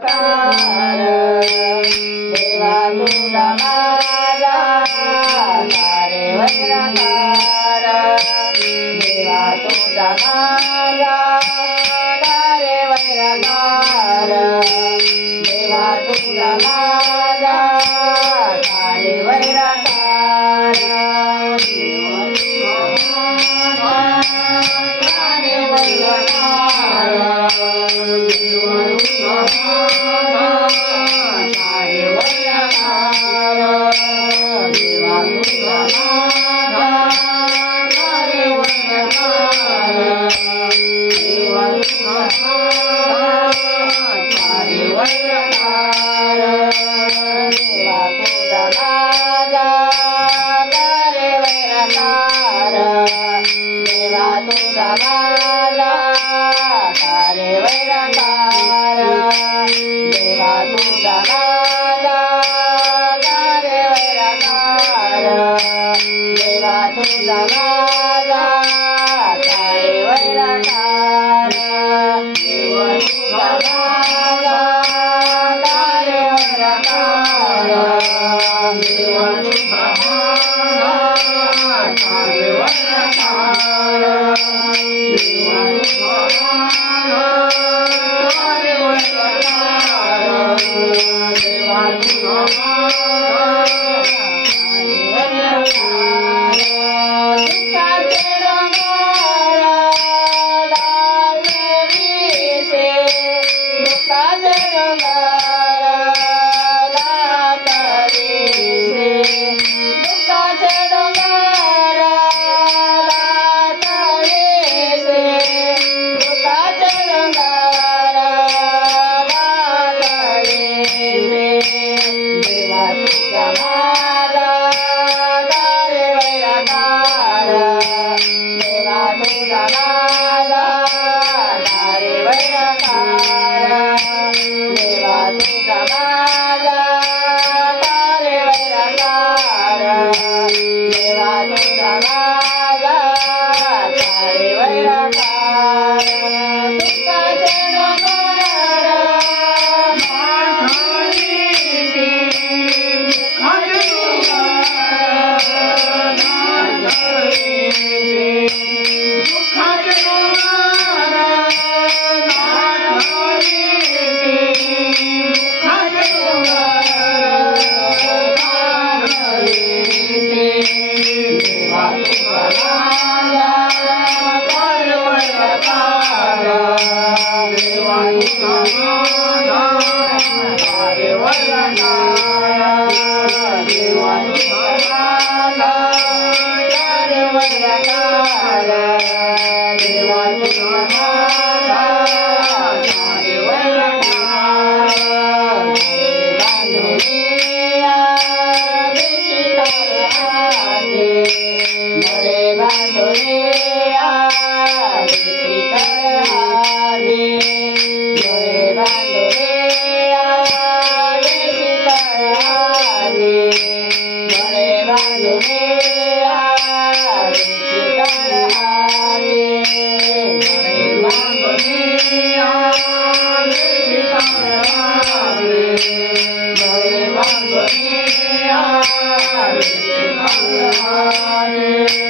cara la, la, la, la. Hare Hare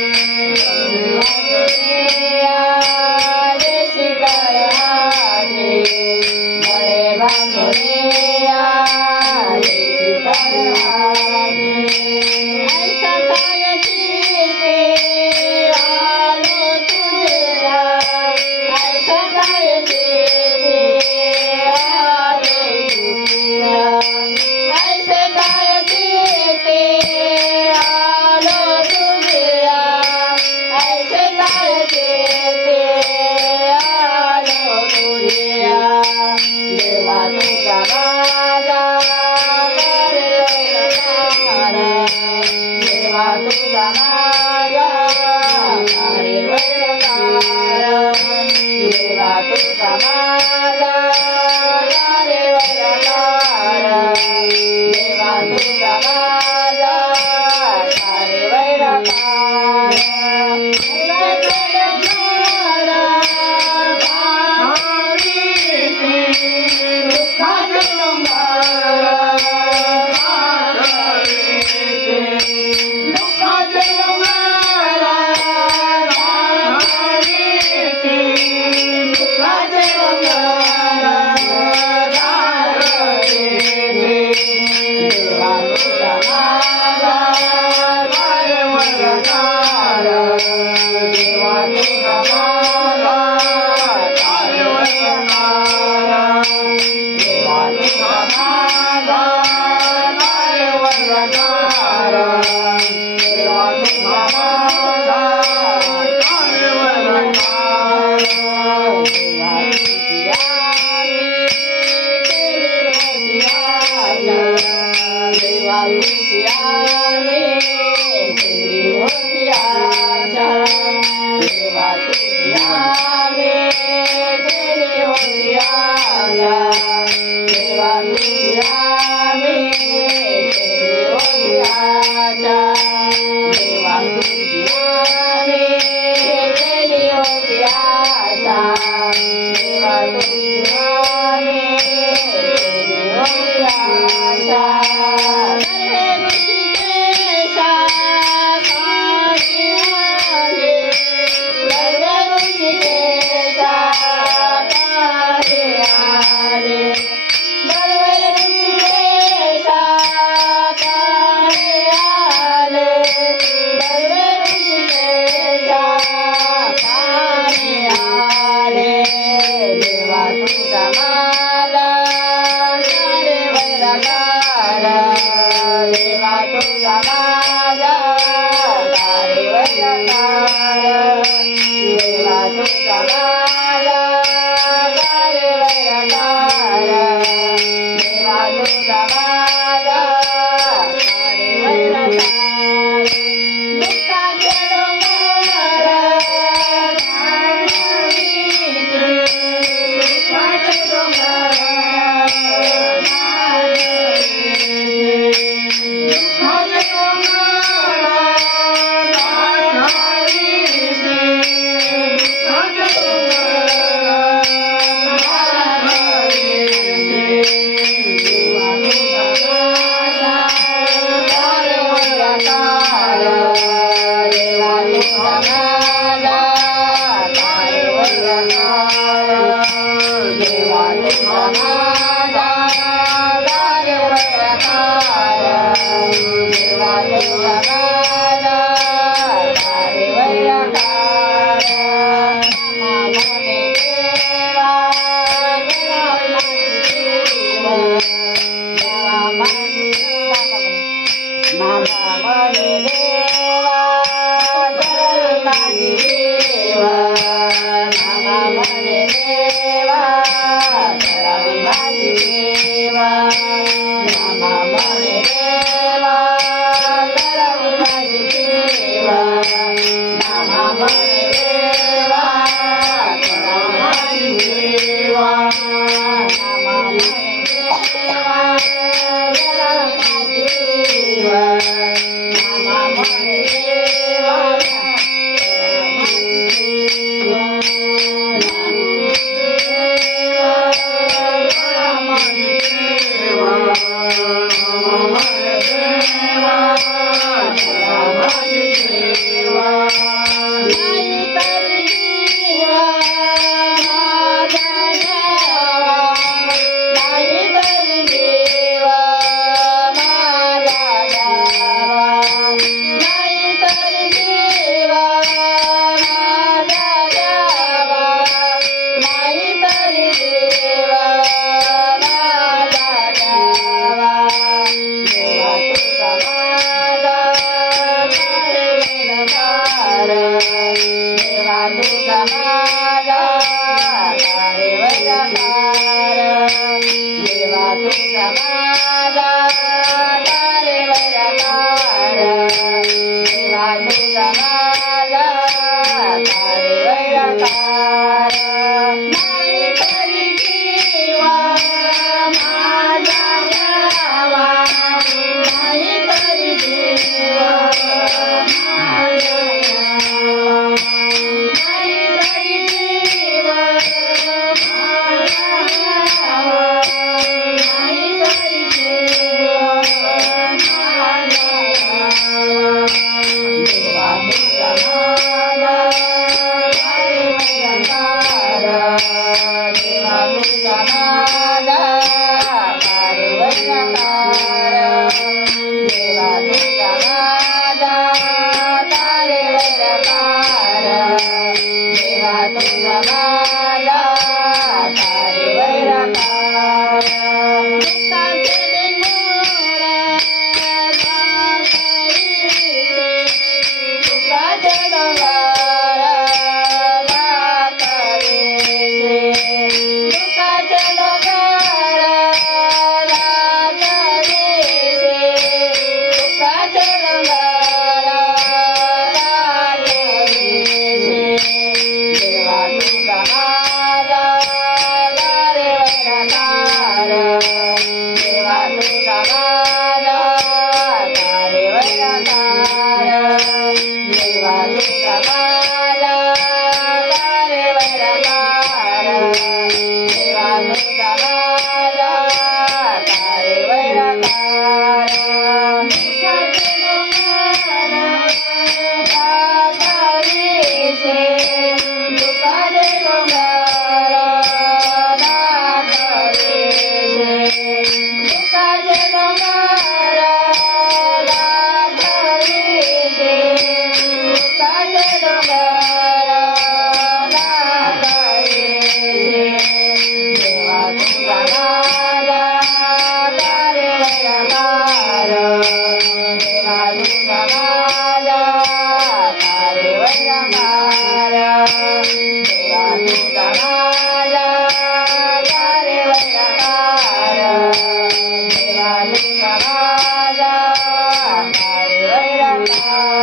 Shiva Lutana